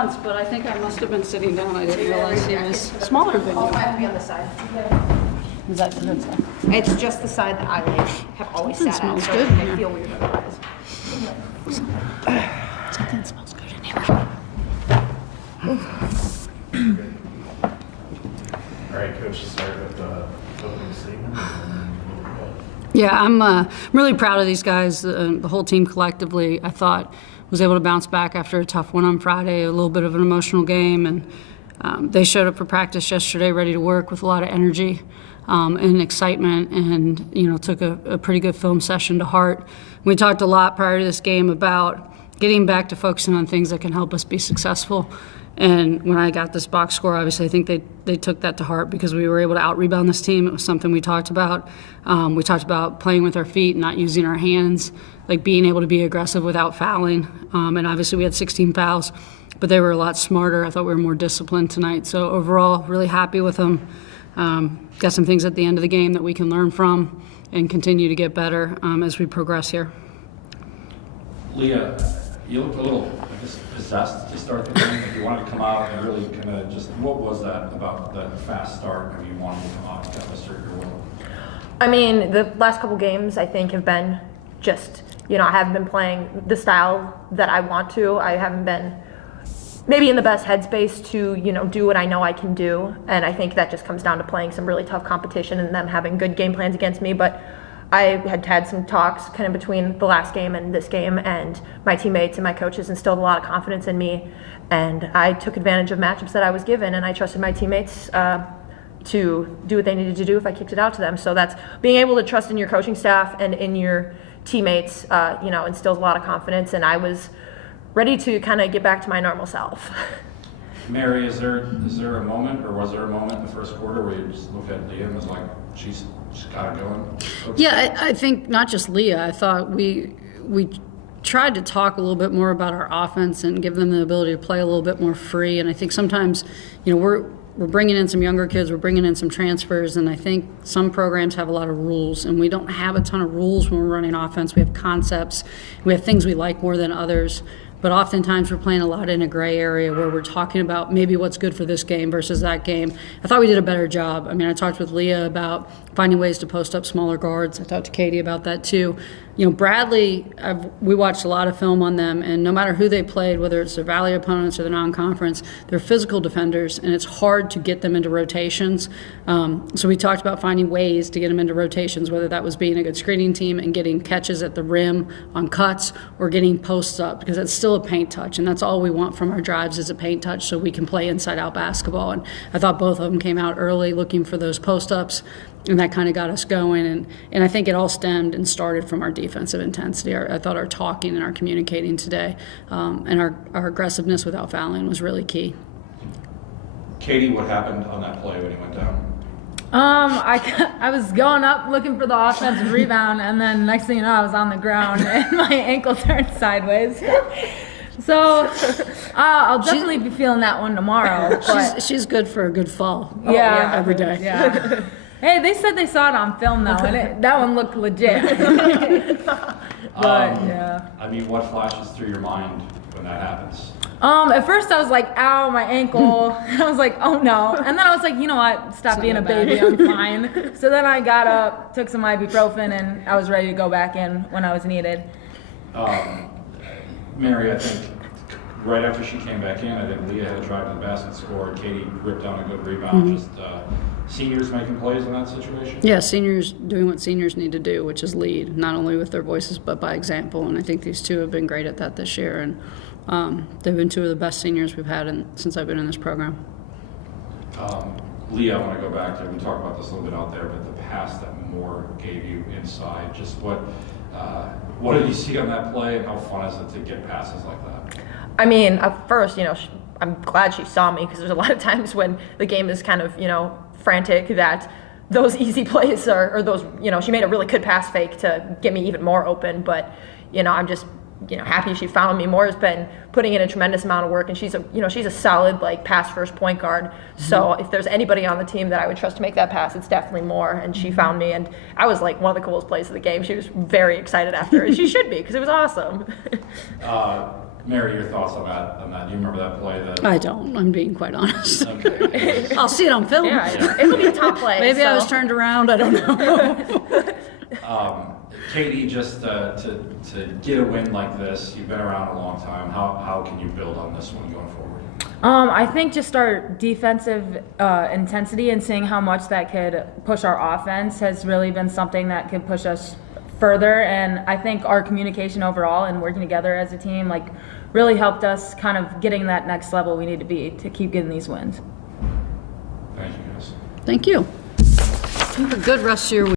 once, but I think I must have been sitting down. I didn't realize he was smaller than you. Oh, I have to be on the side. Is that the good side? It's just the side that I like have always sat at. Smells So good in I here. feel weird otherwise. Something smells good in here. All right, Coach, you start with the opening statement. Yeah, I'm really proud of these guys. The whole team collectively, I thought, was able to bounce back after a tough one on Friday, a little bit of an emotional game, and they showed up for practice yesterday ready to work with a lot of energy and excitement, and took a pretty good film session to heart. We talked a lot prior to this game about getting back to focusing on things that can help us be successful. And when I got this box score, obviously I think they took that to heart because we were able to out-rebound this team. It was something we talked about. We talked about playing with our feet, not using our hands, like being able to be aggressive without fouling. And obviously we had 16 fouls, but they were a lot smarter. I thought we were more disciplined tonight. So overall, really happy with them. Got some things at the end of the game that we can learn from and continue to get better as we progress here. Leah, you looked a little, possessed to start the game. If you wanted to come out and really kind of just, what was that about that fast start? I mean, you wanted to come out and kind of assert your will? I mean, the last couple games I think have been just, I haven't been playing the style that I want to. I haven't been maybe in the best headspace to, do what I know I can do. And I think that just comes down to playing some really tough competition and them having good game plans against me. But I had some talks kind of between the last game and this game, and my teammates and my coaches instilled a lot of confidence in me. And I took advantage of matchups that I was given, and I trusted my teammates to do what they needed to do if I kicked it out to them. So that's being able to trust in your coaching staff and in your teammates, instills a lot of confidence. And I was ready to kind of get back to my normal self. Mary, is there a moment, or was there a moment in the first quarter where you just looked at Leah and was like, she's got it going? Yeah, I think not just Leah. I thought we tried to talk a little bit more about our offense and give them the ability to play a little bit more free. And I think sometimes, we're bringing in some younger kids, we're bringing in some transfers, and I think some programs have a lot of rules, and we don't have a ton of rules when we're running offense. We have concepts, we have things we like more than others. But oftentimes we're playing a lot in a gray area where we're talking about maybe what's good for this game versus that game. I thought we did a better job. I mean, I talked with Leah about finding ways to post up smaller guards. I talked to Katie about that too. Bradley, we watched a lot of film on them, and no matter who they played, whether it's their Valley opponents or the non-conference, they're physical defenders, and it's hard to get them into rotations. So we talked about finding ways to get them into rotations, whether that was being a good screening team and getting catches at the rim on cuts or getting posts up, because it's still a paint touch, and that's all we want from our drives is a paint touch so we can play inside-out basketball. And I thought both of them came out early looking for those post-ups, and that kind of got us going. And I think it all stemmed and started from our defensive intensity. I thought our talking and our communicating today and our aggressiveness without fouling was really key. Katie, what happened on that play when he went down? I was going up looking for the offensive rebound, and then next thing you know, I was on the ground and my ankle turned sideways. So I'll definitely be feeling that one tomorrow. But She's good for a good fall. yeah, every day. Yeah. Hey, they said they saw it on film though, and that one looked legit. But yeah. I mean, what flashes through your mind when that happens? At first I was like, ow, my ankle. I was like, oh no. And then I was like, you know what? Stop being a baby, I'm fine. So then I got up, took some ibuprofen, and I was ready to go back in when I was needed. Mary, I think right after she came back in, I think Leah had a drive to the basket, scored. Katie ripped down a good rebound. Just seniors making plays in that situation? Yeah, seniors doing what seniors need to do, which is lead, not only with their voices but by example. And I think these two have been great at that this year. And they've been two of the best seniors we've had since I've been in this program. Leah, I want to go back to, we talked about this a little bit out there, but the pass that Moore gave you inside, just what did you see on that play, and how fun is it to get passes like that? I mean, at first, I'm glad she saw me, because there's a lot of times when the game is kind of, frantic, that those easy plays or those, she made a really good pass fake to get me even more open. But, I'm just, happy she found me. Moore's been putting in a tremendous amount of work, and she's a solid pass first point guard. So if there's anybody on the team that I would trust to make that pass, it's definitely Moore. And she found me, and I was one of the coolest plays of the game. She was very excited after it. She should be, because it was awesome. Mary, your thoughts on that? Do you remember that play? I don't. I'm being quite honest. Okay. I'll see it on film. Yeah, it'll be a top play. Maybe I so. was turned around. I don't know. Katie, just to get a win like this, you've been around a long time. How can you build on this one going forward? I think just our defensive intensity and seeing how much that could push our offense has really been something that could push us further. And I think our communication overall and working together as a team, like, really helped us kind of getting that next level we need to be to keep getting these wins. Thank you, guys. Thank you. Have a good rest of your week.